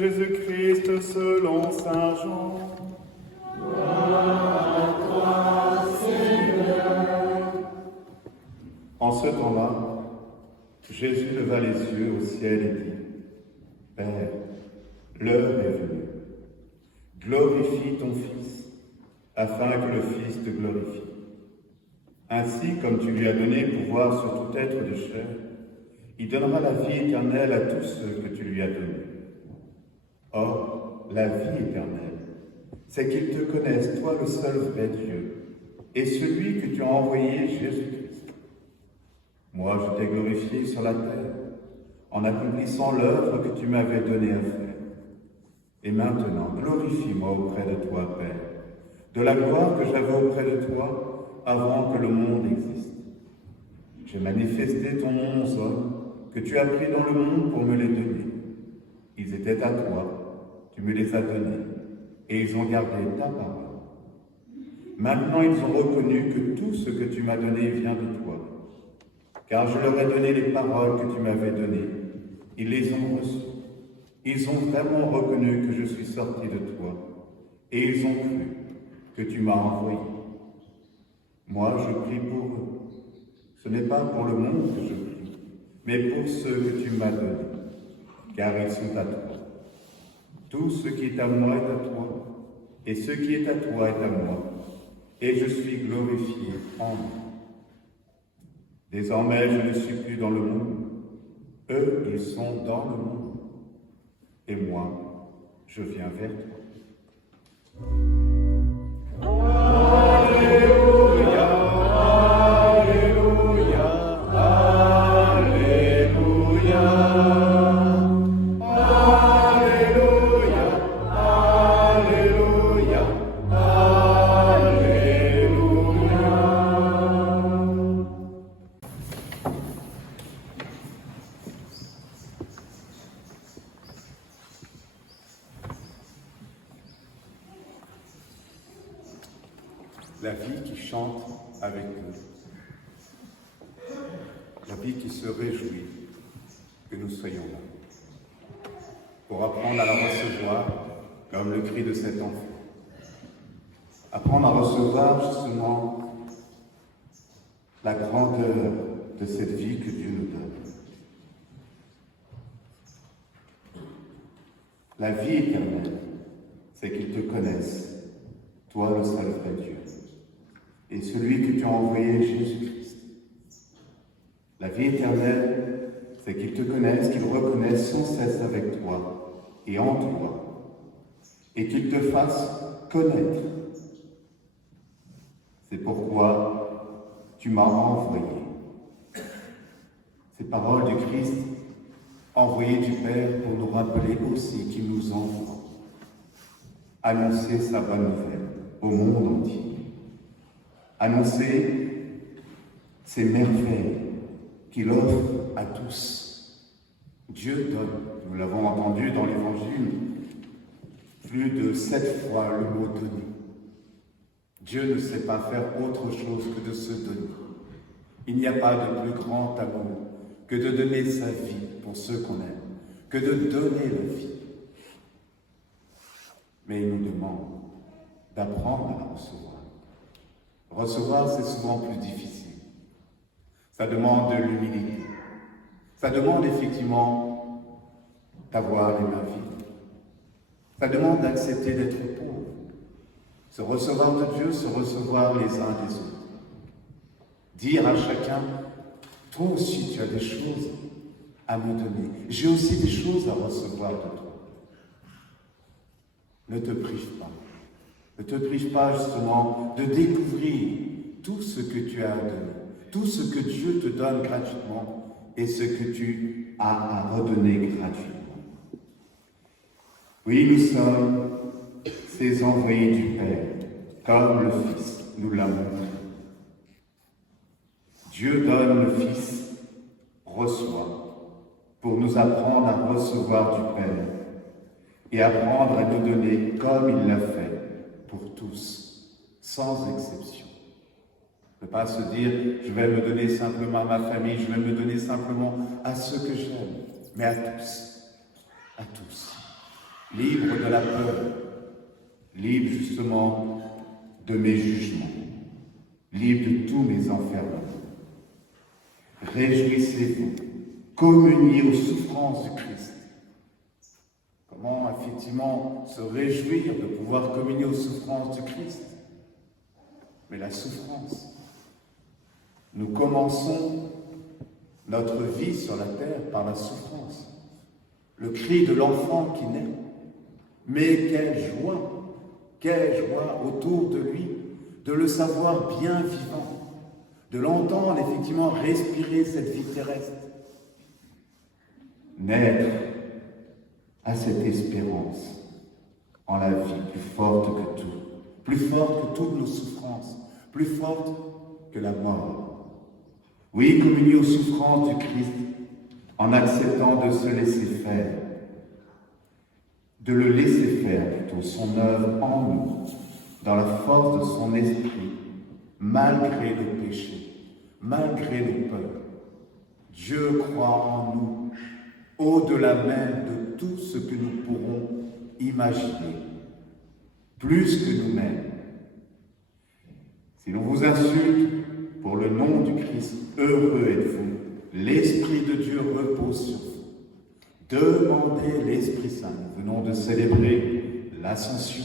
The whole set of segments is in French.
Jésus-Christ selon saint Jean. Gloire à toi, Seigneur. En ce temps-là, Jésus leva les yeux au ciel et dit, Père, l'heure est venue. Glorifie ton Fils, afin que le Fils te glorifie. Ainsi, comme tu lui as donné pouvoir sur tout être de chair, il donnera la vie éternelle à tous ceux que tu lui as donnés. Or, la vie éternelle, c'est qu'ils te connaissent, toi le seul vrai Dieu, et celui que tu as envoyé, Jésus-Christ. Moi, je t'ai glorifié sur la terre, en accomplissant l'œuvre que tu m'avais donnée à faire. Et maintenant, glorifie-moi auprès de toi, Père, de la gloire que j'avais auprès de toi avant que le monde existe. J'ai manifesté ton nom aux hommes que tu as pris dans le monde pour me les donner. Ils étaient à toi, tu me les as donnés, et ils ont gardé ta parole. Maintenant, ils ont reconnu que tout ce que tu m'as donné vient de toi, car je leur ai donné les paroles que tu m'avais données. Ils les ont reçues. Ils ont vraiment reconnu que je suis sorti de toi, et ils ont cru que tu m'as envoyé. Moi, je prie pour eux. Ce n'est pas pour le monde que je prie, mais pour ceux que tu m'as donnés, car ils sont à toi. Tout ce qui est à moi est à toi, et ce qui est à toi est à moi, et je suis glorifié en eux. Désormais, je ne suis plus dans le monde. Eux, ils sont dans le monde. Et moi, je viens vers toi. Alléluia, Alléluia, Alléluia. Alléluia, Alléluia, Alléluia. La vie qui chante avec nous, la vie qui se réjouit que nous soyons là, pour apprendre à la recevoir comme le cri de cet enfant. Apprendre à recevoir justement la grandeur de cette vie que Dieu nous donne. La vie éternelle, c'est qu'ils te connaissent, toi le seul vrai Dieu, et celui que tu as envoyé, Jésus-Christ. La vie éternelle, c'est qu'ils te connaissent, qu'ils reconnaissent sans cesse avec toi et en toi, et qu'ils te fassent connaître. C'est pourquoi tu m'as envoyé. Ces paroles du Christ, envoyées du Père pour nous rappeler aussi qu'il nous envoie. Annoncer sa bonne nouvelle au monde entier. Annoncer ces merveilles qu'il offre à tous. Dieu donne, nous l'avons entendu dans l'Évangile, plus de 7 fois le mot « donner ». Dieu ne sait pas faire autre chose que de se donner. Il n'y a pas de plus grand amour que de donner sa vie pour ceux qu'on aime, que de donner la vie. Mais il nous demande d'apprendre à la recevoir. Recevoir, c'est souvent plus difficile. Ça demande de l'humilité. Ça demande effectivement d'avoir les mains vides. Ça demande d'accepter d'être pauvre. Se recevoir de Dieu, se recevoir les uns des autres. Dire à chacun, toi aussi tu as des choses à me donner. J'ai aussi des choses à recevoir de toi. Ne te prive pas. Ne te prive pas justement de découvrir tout ce que tu as à donner, tout ce que Dieu te donne gratuitement et ce que tu as à redonner gratuitement. Oui, nous sommes ces envoyés du Père, comme le Fils nous l'a montré. Dieu donne, le Fils reçoit, pour nous apprendre à recevoir du Père et apprendre à nous donner comme il l'a fait pour tous, sans exception. Ne pas se dire, je vais me donner simplement à ma famille, je vais me donner simplement à ceux que j'aime, mais à tous, à tous. libre de la peur, libre justement de mes jugements, libre de tous mes enfermements. Réjouissez-vous, communiez aux souffrances du Christ. Comment effectivement se réjouir de pouvoir communier aux souffrances du Christ? Mais la souffrance, nous commençons notre vie sur la terre par la souffrance. Le cri de l'enfant qui naît. Mais quelle joie autour de lui, de le savoir bien vivant, de l'entendre effectivement respirer cette vie terrestre. Naître à cette espérance en la vie plus forte que tout, plus forte que toutes nos souffrances, plus forte que la mort. Oui, communier aux souffrances du Christ en acceptant de se laisser faire, de le laisser faire plutôt son œuvre en nous, dans la force de son esprit, malgré nos péchés, malgré nos peurs. Dieu croit en nous, au-delà même de tout ce que nous pourrons imaginer, plus que nous-mêmes. Si l'on vous insulte pour le nom du Christ, heureux êtes-vous, l'Esprit de Dieu repose sur vous. Demandez l'Esprit Saint. Nous venons de célébrer l'Ascension.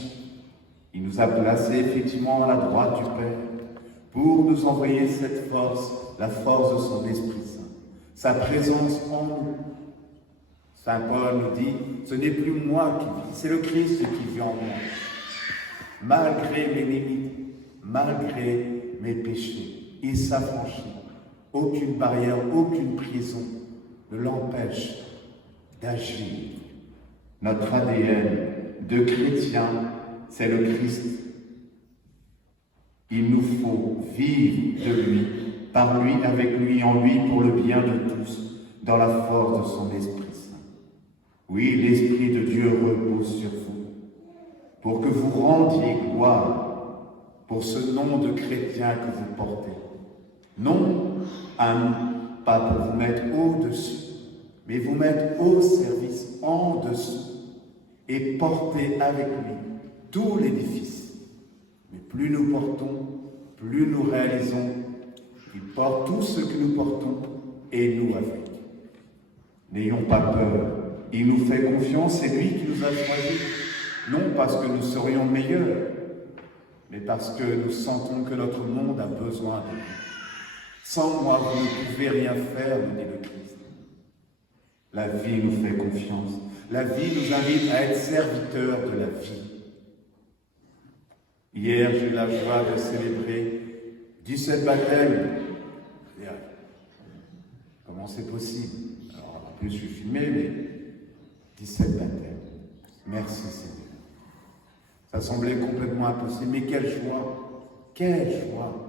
Il nous a placés effectivement à la droite du Père pour nous envoyer cette force, la force de son Esprit Saint, sa présence en nous. Saint Paul nous dit, ce n'est plus moi qui vis, c'est le Christ qui vit en moi. Malgré mes limites, malgré mes péchés, il s'affranchit. Aucune barrière, aucune prison ne l'empêche d'agir. Notre ADN de chrétien, c'est le Christ. Il nous faut vivre de lui, par lui, avec lui, en lui, pour le bien de tous, dans la force de son Esprit Saint. Oui, l'Esprit de Dieu repose sur vous, pour que vous rendiez gloire pour ce nom de chrétien que vous portez. Non à nous, pas pour vous mettre au-dessus, mais vous mettre au service, en dessous, et porter avec lui tout l'édifice. Mais plus nous portons, plus nous réalisons qu'il porte tout ce que nous portons, et nous avec. N'ayons pas peur, il nous fait confiance, c'est lui qui nous a choisis, non parce que nous serions meilleurs, mais parce que nous sentons que notre monde a besoin de lui. Sans moi, vous ne pouvez rien faire, nous dit le Christ. La vie nous fait confiance. La vie nous invite à être serviteurs de la vie. Hier, j'ai eu la joie de célébrer 17 baptêmes. Comment c'est possible? Alors, en plus, je suis filmé, mais 17 baptêmes. Merci Seigneur. Ça semblait complètement impossible, mais quelle joie! Quelle joie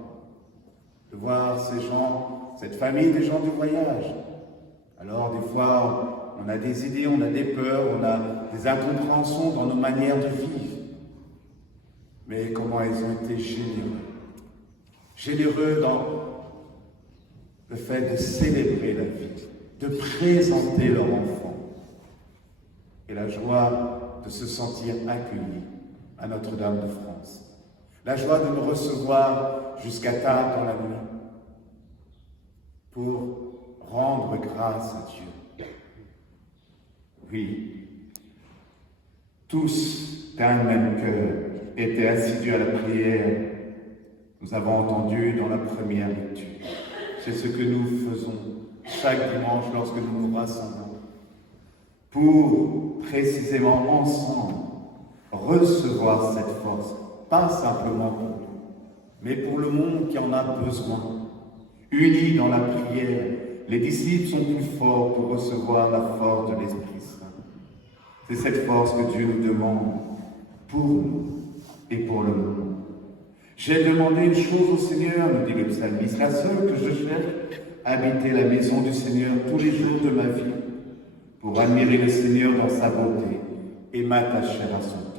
de voir ces gens, cette famille des gens du voyage. Alors, des fois, on a des idées, on a des peurs, on a des incompréhensions dans nos manières de vivre. Mais comment ils ont été généreux. Généreux dans le fait de célébrer la vie, de présenter leur enfant. Et la joie de se sentir accueillis à Notre-Dame de France. La joie de nous recevoir jusqu'à tard dans la nuit pour rendre grâce à Dieu. Oui, tous d'un même cœur étaient assidus à la prière. Nous avons entendu dans la première lecture. C'est ce que nous faisons chaque dimanche lorsque nous nous rassemblons pour précisément ensemble recevoir cette force, pas simplement pour nous, mais pour le monde qui en a besoin. Unis dans la prière, les disciples sont plus forts pour recevoir la force de l'Esprit Saint. C'est cette force que Dieu nous demande pour nous et pour le monde. J'ai demandé une chose au Seigneur, nous dit le psalmiste, la seule que je cherche, habiter la maison du Seigneur tous les jours de ma vie, pour admirer le Seigneur dans sa bonté et m'attacher à son temple.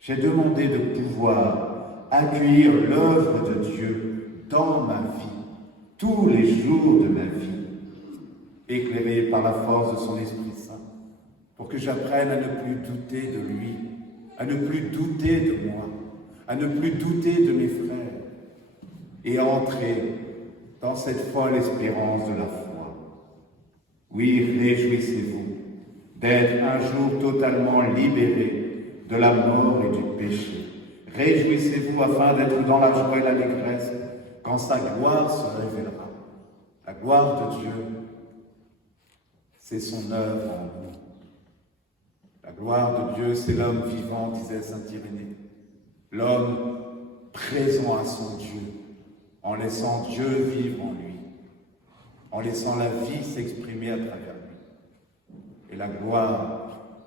J'ai demandé de pouvoir accueillir l'œuvre de Dieu dans ma vie, tous les jours de ma vie, éclairé par la force de son Esprit Saint, pour que j'apprenne à ne plus douter de lui, à ne plus douter de moi, à ne plus douter de mes frères, et à entrer dans cette folle espérance de la foi. Oui, réjouissez-vous d'être un jour totalement libérés de la mort et du péché. Réjouissez-vous afin d'être dans la joie et l'allégresse quand sa gloire se révélera. La gloire de Dieu, c'est son œuvre en nous. La gloire de Dieu, c'est l'homme vivant, disait saint Irénée. L'homme présent à son Dieu, en laissant Dieu vivre en lui, en laissant la vie s'exprimer à travers lui. Et la gloire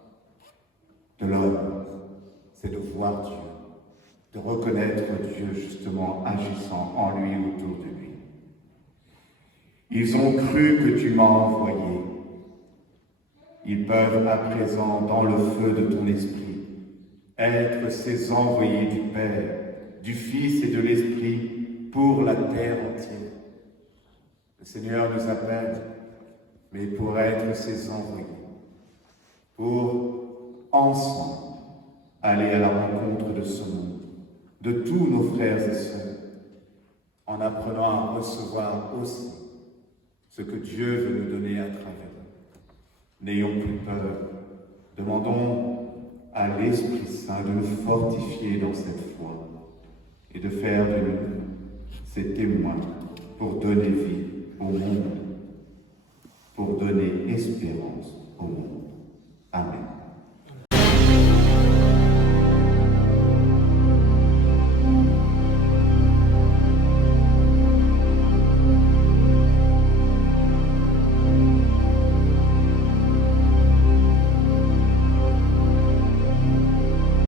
de l'homme, c'est de voir Dieu, de reconnaître Dieu justement agissant en lui et autour de lui. Ils ont cru que tu m'as envoyé. Ils peuvent à présent, dans le feu de ton esprit, être ces envoyés du Père, du Fils et de l'Esprit pour la terre entière. Le Seigneur nous appelle, mais pour être ses envoyés, pour ensemble aller à la rencontre de ce monde, de tous nos frères et sœurs, en apprenant à recevoir aussi ce que Dieu veut nous donner à travers eux. N'ayons plus peur, demandons à l'Esprit Saint de nous fortifier dans cette foi et de faire de nous ces témoins pour donner vie au monde, pour donner espérance au monde. Amen.